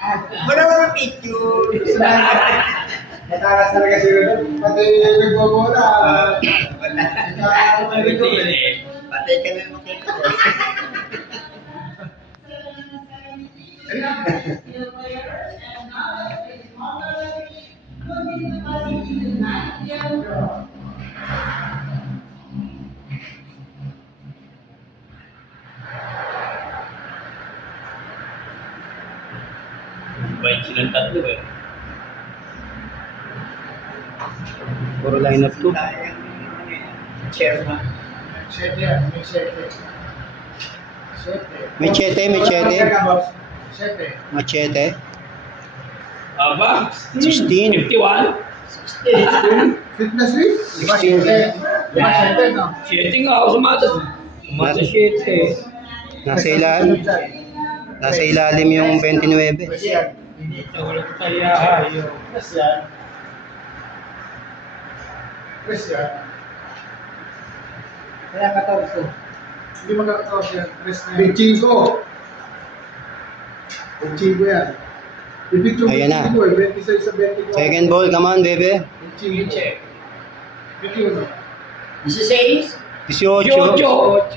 Wala walang picture. Matakas talaga si Rodolfo. Pati nagbobola. Wala. Patay ka na makita. Bait silang tatlo eh. Puro lineup to. Chairman. Siyete yan. May siyete. Machete, machete. Siyete. Machete. Aba? 16. 51? Fitness week? Diba 16. Diba siyete, no? 7 nga ako sumata. Sumata 7. Nasa ilalim yung 29. Press yan. Wala ko kaya. Press yan. Press yan. Kaya 14. Hindi magkakatawas yan. Press na yan. 25. 25 yan. Ayan na. 26 sa 24. Second ball, come on, bebe. 25. 21. 16. 18. 24.